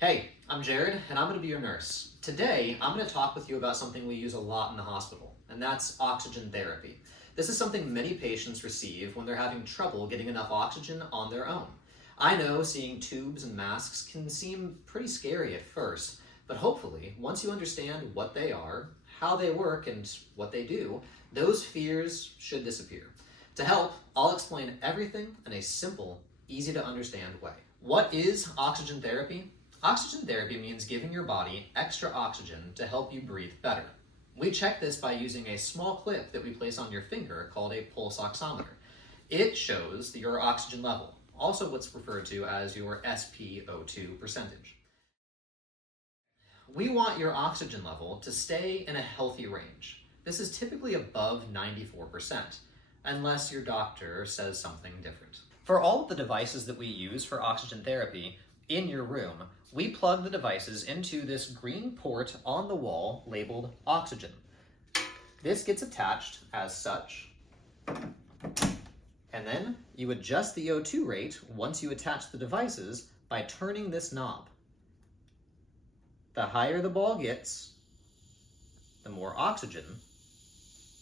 Hey, I'm Jared, and I'm going to be your nurse. Today, I'm going to talk with you about something we use a lot in the hospital, and that's oxygen therapy. This is something many patients receive when they're having trouble getting enough oxygen on their own. I know seeing tubes and masks can seem pretty scary at first, but hopefully, once you understand what they are, how they work, and what they do, those fears should disappear. To help, I'll explain everything in a simple, easy to understand way. What is oxygen therapy? Oxygen therapy means giving your body extra oxygen to help you breathe better. We check this by using a small clip that we place on your finger called a pulse oximeter. It shows your oxygen level, also what's referred to as your SpO2 percentage. We want your oxygen level to stay in a healthy range. This is typically above 94%, unless your doctor says something different. For all of the devices that we use for oxygen therapy, in your room, we plug the devices into this green port on the wall labeled oxygen. This gets attached as such, and then you adjust the O2 rate once you attach the devices by turning this knob. The higher the ball gets, the more oxygen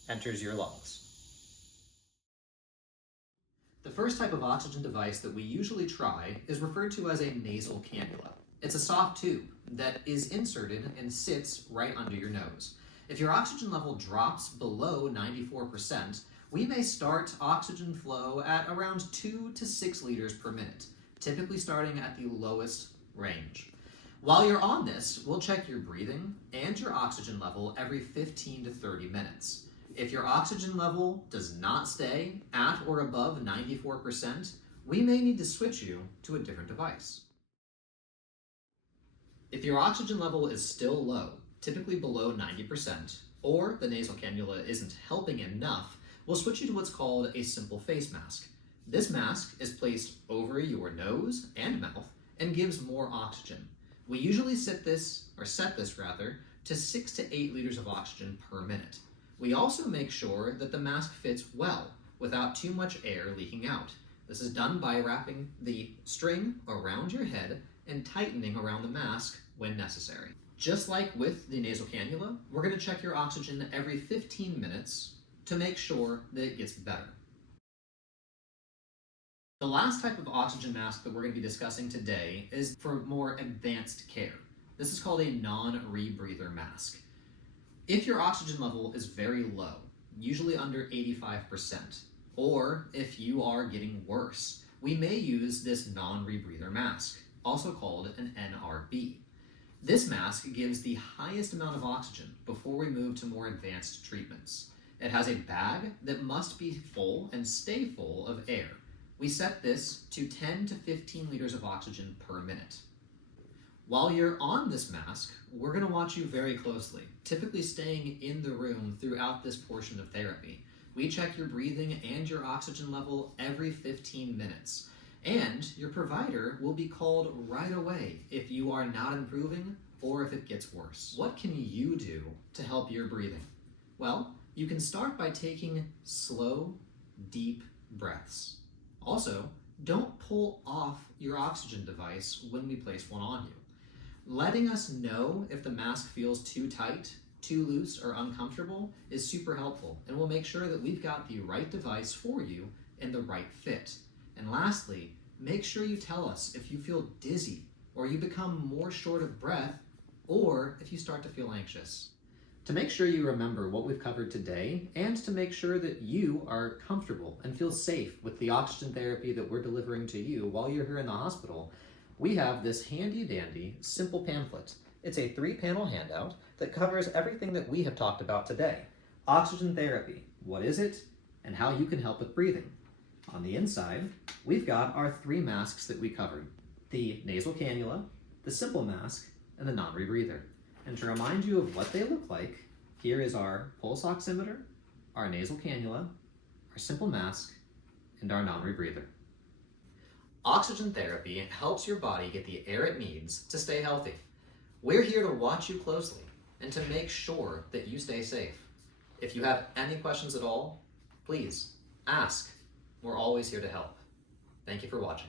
enters your lungs. The first type of oxygen device that we usually try is referred to as a nasal cannula. It's a soft tube that is inserted and sits right under your nose. If your oxygen level drops below 94%, we may start oxygen flow at around 2 to 6 liters per minute, typically starting at the lowest range. While you're on this, we'll check your breathing and your oxygen level every 15 to 30 minutes. If your oxygen level does not stay at or above 94%, we may need to switch you to a different device. If your oxygen level is still low, typically below 90%, or the nasal cannula isn't helping enough, we'll switch you to what's called a simple face mask. This mask is placed over your nose and mouth and gives more oxygen. We usually set this to 6 to 8 liters of oxygen per minute. We also make sure that the mask fits well without too much air leaking out. This is done by wrapping the string around your head and tightening around the mask when necessary. Just like with the nasal cannula, we're going to check your oxygen every 15 minutes to make sure that it gets better. The last type of oxygen mask that we're going to be discussing today is for more advanced care. This is called a non-rebreather mask. If your oxygen level is very low, usually under 85%, or if you are getting worse, we may use this non-rebreather mask, also called an NRB. This mask gives the highest amount of oxygen before we move to more advanced treatments. It has a bag that must be full and stay full of air. We set this to 10 to 15 liters of oxygen per minute. While you're on this mask, we're going to watch you very closely, typically staying in the room throughout this portion of therapy. We check your breathing and your oxygen level every 15 minutes. And your provider will be called right away if you are not improving or if it gets worse. What can you do to help your breathing? Well, you can start by taking slow, deep breaths. Also, don't pull off your oxygen device when we place one on you. Letting us know if the mask feels too tight, too loose, or uncomfortable is super helpful, and we'll make sure that we've got the right device for you in the right fit. And lastly, make sure you tell us if you feel dizzy, or you become more short of breath, or if you start to feel anxious. To make sure you remember what we've covered today, and to make sure that you are comfortable and feel safe with the oxygen therapy that we're delivering to you while you're here in the hospital, we have this handy-dandy, simple pamphlet. It's a 3-panel handout that covers everything that we have talked about today. Oxygen therapy, what is it, and how you can help with breathing. On the inside, we've got our 3 masks that we covered: the nasal cannula, the simple mask, and the non-rebreather. And to remind you of what they look like, here is our pulse oximeter, our nasal cannula, our simple mask, and our non-rebreather. Oxygen therapy helps your body get the air it needs to stay healthy. We're here to watch you closely and to make sure that you stay safe. If you have any questions at all, please ask. We're always here to help. Thank you for watching.